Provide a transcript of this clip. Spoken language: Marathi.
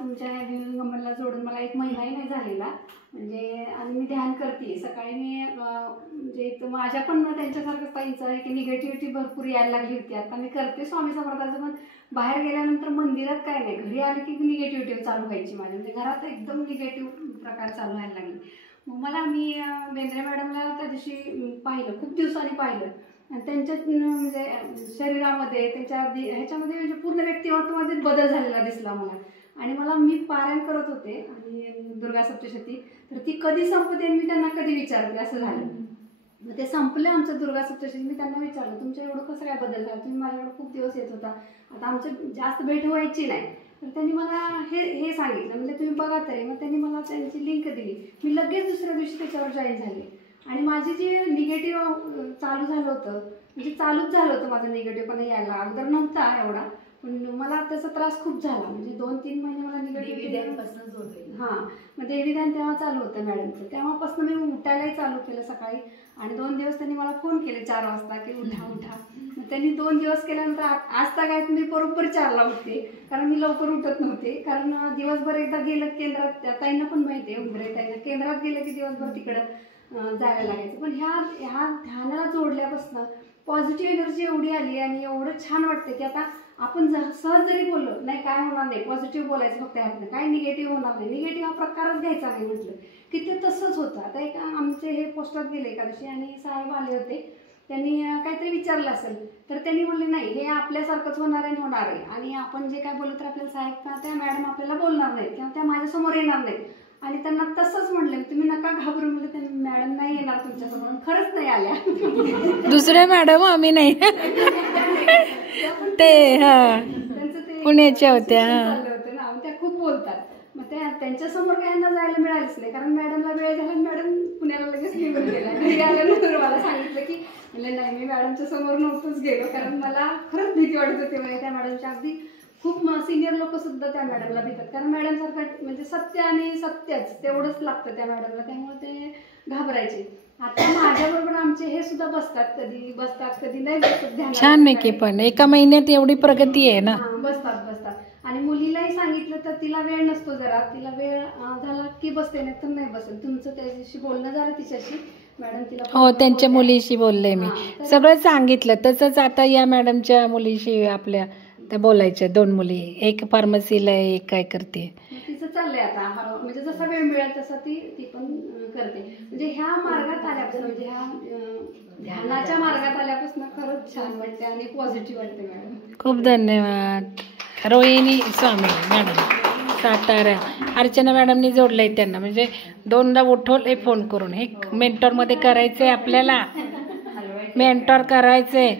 तुमच्या ह्या विनोदगमनला जोडून मला 1 महिनाही नाही झालेला म्हणजे आणि मी ध्यान करते सकाळी मी म्हणजे माझ्या पण त्यांच्यासारखंच ताईंचं आहे की निगेटिव्हिटी भरपूर यायला लागली होती. आता मी करते स्वामी समर्थाचं पण बाहेर गेल्यानंतर मंदिरात काय नाही, घरी आले की निगेटिव्हिटी चालू व्हायची माझ्या म्हणजे घरात एकदम निगेटिव्ह प्रकार चालू व्हायला लागले. मग मला मी बेंद्रे मॅडमला त्या दिवशी पाहिलं, खूप दिवसांनी पाहिलं आणि त्यांच्या म्हणजे शरीरामध्ये त्यांच्या ह्याच्यामध्ये म्हणजे पूर्ण व्यक्तिमत्वामध्ये बदल झालेला दिसला मला. आणि मला मी पारायण करत होते आणि दुर्गा सप्तशती तर ती कधी संपते मी त्यांना कधी विचारते असं झालं. मग ते संपलं आमचं दुर्गा सप्तशती. मी त्यांना विचारलं तुमच्या एवढं कसं काय बदल झाला, तुम्ही माझ्याकडे खूप दिवस येत होता, आता आमचं जास्त भेट व्हायची नाही. तर त्यांनी मला हे सांगितलं म्हणजे तुम्ही बघा तरी. मग त्यांनी मला त्यांची लिंक दिली, मी लगेच दुसऱ्या दिवशी त्याच्यावर जॉईन झाले. आणि माझी जे निगेटिव्ह चालू झालं होतं म्हणजे चालूच झालं होतं माझं निगेटिव्हपणा यायला, अगोदर नव्हता एवढा पण मला त्याचा त्रास खूप झाला म्हणजे 2-3 महिने मला निगेटिव्ह जोडले. हां मग देवीदान तेव्हा चालू होतं मॅडमचं, तेव्हापासून मी उठायलाही चालू केलं सकाळी. आणि 2 दिवस त्यांनी मला फोन केले 4 वाजता की उठा उठा. मग त्यांनी 2 दिवस केल्यानंतर आज तर काय मी बरोबर 4ला उठते कारण मी लवकर उठत नव्हते. कारण दिवसभर एकदा गेलं केंद्रात, त्या ताईंना पण माहिती आहे उंबरे ताईंना, केंद्रात गेलं की दिवसभर तिकडं जायला लागायचं. पण ह्या ध्यानाला जोडल्यापासून पॉझिटिव्ह एनर्जी एवढी आली आणि एवढं छान वाटतं की आता आपण सहज जरी बोललो नाही काय होणार नाही, पॉझिटिव्ह बोलायचं फक्त ह्यातनं, काय निगेटिव्ह होणार नाही, निगेटिव्ह हा प्रकारच घ्यायचा नाही म्हटलं की ते तसंच होतं. आता एक आमचे हे पोस्टात गेले एकादशी आणि साहेब आले होते, त्यांनी काहीतरी विचारलं असेल तर त्यांनी म्हणले नाही हे आपल्यासारखंच होणार आहे आणि आपण जे काय बोललो तर आपल्याला साहेब त्या मॅडम आपल्याला बोलणार नाहीत किंवा त्या माझ्यासमोर येणार नाहीत. आणि त्यांना तसंच म्हणलं तुम्ही नका घाबरू, म्हणजे त्यांनी मॅडम नाही येणार तुमच्यासमोर, खरंच नाही आल्या. दुसऱ्या मॅडम आम्ही नाही ते पुण्याच्या होत्या ना, त्या खूप बोलतात. मग त्यांच्यासमोर काय यांना जायला मिळालीच नाही कारण मॅडमला वेळ झाला, मॅडम पुण्याला लगेच निघून गेला. घरी आल्यानंतर मला सांगितलं की म्हणजे नाही मी मॅडमच्या समोर नव्हतंच गेलो कारण मला खरंच भीती वाटत होती. म्हणजे त्या मॅडमच्या अगदी खूप सिनियर लोक सुद्धा त्या मॅडमला भेटतात कारण मॅडम सारखं म्हणजे सत्य आणि सत्यच तेवढंच लागतं त्या मॅडमला, त्यामुळे ते घाबरायचे. आता माझ्याबरोबर आमचे हे सुद्धा बसतात कधी नाही बसत. छान आहे की पण एका महिन्यात एवढी प्रगती आहे ना. बसतात आणि मुलीलाही सांगितलं तर तिला वेळ नसतो, जरा तिला वेळ झाला की बसते नाही तर नाही बसत. तुमचं त्याच्याशी बोलणं झालं तिच्याशी मॅडम तिला हो त्यांच्या मुलीशी बोलले मी, सगळं सांगितलं. तसंच आता या मॅडमच्या मुलीशी आपल्या त्या बोलायच्या 2 मुली, एक फार्मसीला आहे एक काय करते. तिचं चाललंय आता म्हणजे जसा वेळ मिळेल तसा ती पण करते. म्हणजे ह्या मार्गात आल्यापासून म्हणजे ह्या ध्यानाच्या मार्गात आल्यापासून खरंच छान वाटते आणि पॉझिटिव्ह वाटते मॅडम. खूप धन्यवाद. रोहिणी स्वामी मॅडम सातारा, अर्चना मॅडमनी जोडलंय त्यांना म्हणजे 2दा उठवले फोन करून. हे मेंटॉरमध्ये करायचंय आपल्याला, मेंटॉर करायचंय.